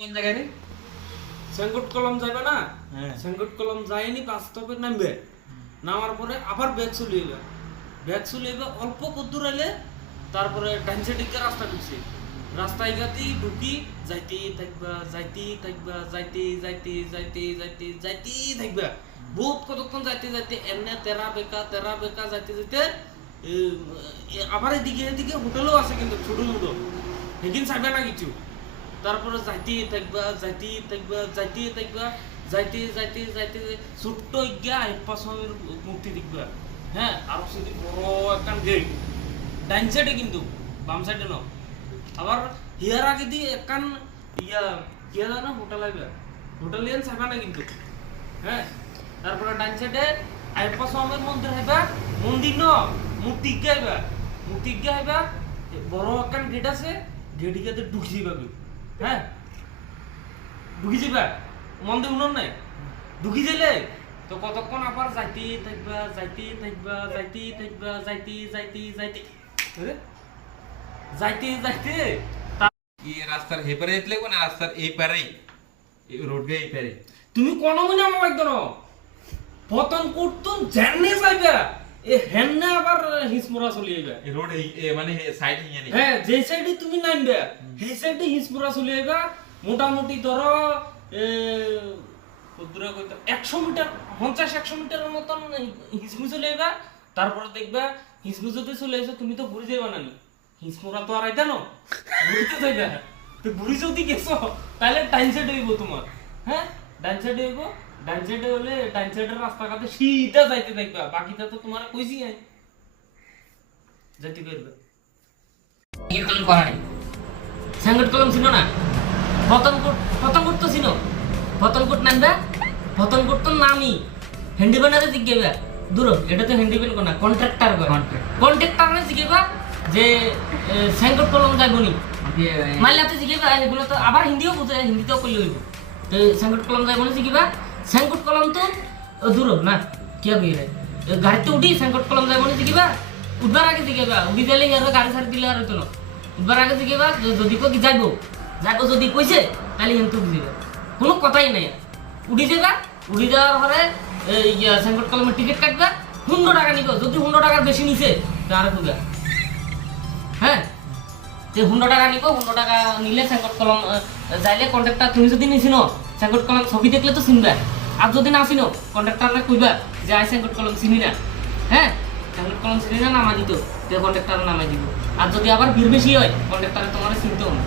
কোন জায়গায় রে সেঙ্গুট কলম যাবে না হ্যাঁ সেঙ্গুট কলম যায়নি বাস স্টপে নামবে নামার পরে আবার ব্যাগ চলিয়ে অল্প কদ্দুর এলে তারপরে ডান সাইডে গিয়ে রাস্তা ঢুকছে রাস্তায় গাতেই ঢুকি যাইতেই থাকবা বহুত কতক্ষণ যাইতে এমনি তেরা বেকা যাইতে আবার এদিকে হোটেলও আছে কিন্তু ছোট মোটো সেদিন চাইবে না কিছু তারপরে যাইতেই থাকবা যাইতে ছোট্ট গিয়া আইপ্পা স্বামীর মূর্তি দেখবা হ্যাঁ আর সেদিন বড় একটা গেট ডাইন সাইডে কিন্তু বাম সাইডে ন আবার হিয়ার আগে দিয়ে একখান ইয়া জানো হোটেল আইবা হোটেল ইয়ান চাইবা না কিন্তু হ্যাঁ তারপরে ডাইন সাইডে আইপ্পা স্বামীর মন্দির হইবা মন্দির ন মূর্তি গাইবা বড় একখান গেট আছে গেট গিয়ে ঢুকি যাবা হ্যাঁ ঢুকি যাবা মন্দির উনন নাই ঢুকি যাইলে তো কতক্ষণ আবার যাইতে এই রাস্তার হেপারে যেতে লাগবে না রাস্তার এই পারেই রোড গে এই পারে তুমি কোন মনে আমার একদম পতন করতুন জানে যাইবা এ হেন্নে আবার হিসমুরা চলি যাইবা এই রোড এই মানে সাইড নিয়ে নেই হ্যাঁ যে সাইডে তুমি নামবে সেই সাইডে হিসমুরা চলি যাইবা মোটামুটি ধরো কদ্দুরা কইতা 100 মিটার 50-100 মিটারের মতন হিসমু চলে যাইবা তারপরে দেখবা হিসমু যদি চলে আসে তুমি তো ঘুরে যাইবা না হিসমুরা তো আর আইতা না ঘুরতে যাইবা তো ঘুরে যদি গেছো তাহলে ডাইন সাইডে হইব তোমার হ্যাঁ ডাইন সাইডে হইব ডাইন সাইডে হলে ডাইন সাইডের রাস্তাঘাটে সিধা যাইতে দেখবা বাকিটা তো তোমার কইছি আই যাইতে করবে সংগীত কলম পড়া নেই সংগীত কলম ছিল না পতনকোট তো ছিল পতনকোট নামবে পতনকোট তো নামই হ্যান্ডিম্যানারে জিজ্ঞাসা দূর এটা তো হ্যান্ডিম্যান কোনা কন্ট্রাক্টর কন্ট্রাক্টরে জিজ্ঞাসা যে সংগীত কলম যাইবনি মাইলাতে জিজ্ঞাসা এগুলো তো আবার হিন্দিও বুঝে হিন্দিতেও কইলে হইব তো সংগীত কলম যাইবনি জিজ্ঞাসা সংগীত কলম তো দূর না কি কই রে গাড়িতে উঠি সংগীত কলম যাইবনি জিজ্ঞাসা উঠবার আগে জিজ্ঞাসা উঠি দিলে আর গাড়ি ছাড়ি দিলে আর হইতো না উঠবার আগে জিজ্ঞাসা যদি কই যাইব যদি কইছে তাহলে কিন্তু বুঝিবা কোনো কথাই নাই উঠি যাওয়ার পরে সংকট কলমের টিকিট কাটবা 100 টাকা নিব যদি 100 টাকার বেশি নিছে তার কইবা হ্যাঁ যে 100 টাকা নিব 100 টাকা নিলে সংকট কলম যাইলে কন্ট্রাক্টর তুমি যদি নিছিনো সংকট কলম ছবি দেখলে তো চিনবা আর যদি না চিনো কন্ট্রাক্টরকে কইবা যে আই সংকট কলম চিনি না হ্যাঁ সংকট কলম চিনি না নামা দিত তে কন্ট্রাক্টর নামা দিব আর যদি আবার ভিড় বেশি হয় কন্ট্রাক্টর তোমার চিনতেও না